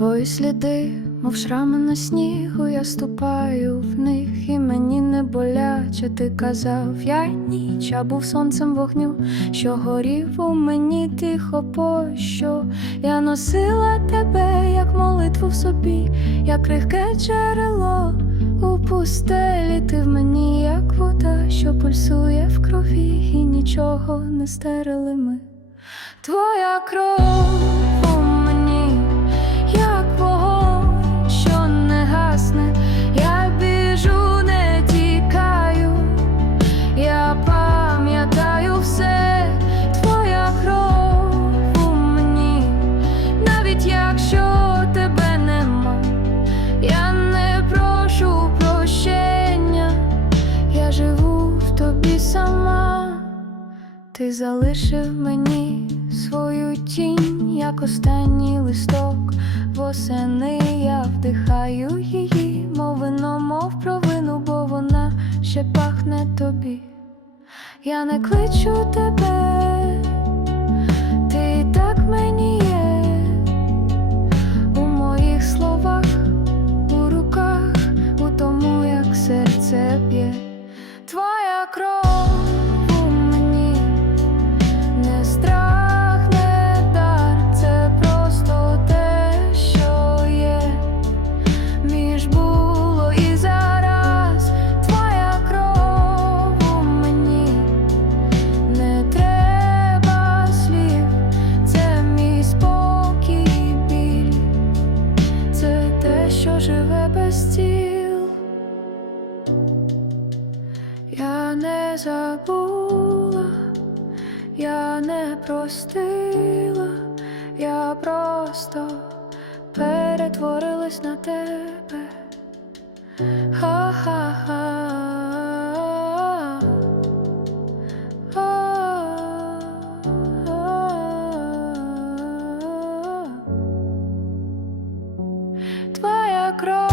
Твої сліди, мов шрами на снігу, я ступаю в них, і мені не боляче, ти казав, я ніч, а був сонцем вогню, що горів у мені тихо пощо. Я носила тебе, як молитву в собі, як крихке джерело у пустелі, ти в мені, як вода, що пульсує в крові, і нічого не стерили ми. Твоя кров якщо тебе нема, я не прошу прощення, я живу в тобі сама. Ти залишив мені свою тінь, як останній листок. Восени я вдихаю її, мов вино, мов провину, бо вона ще пахне тобі. Я не кличу тебе, кров забула, я не простила, я просто перетворилась на тебе. Ха-ха-ха. Твоя кров.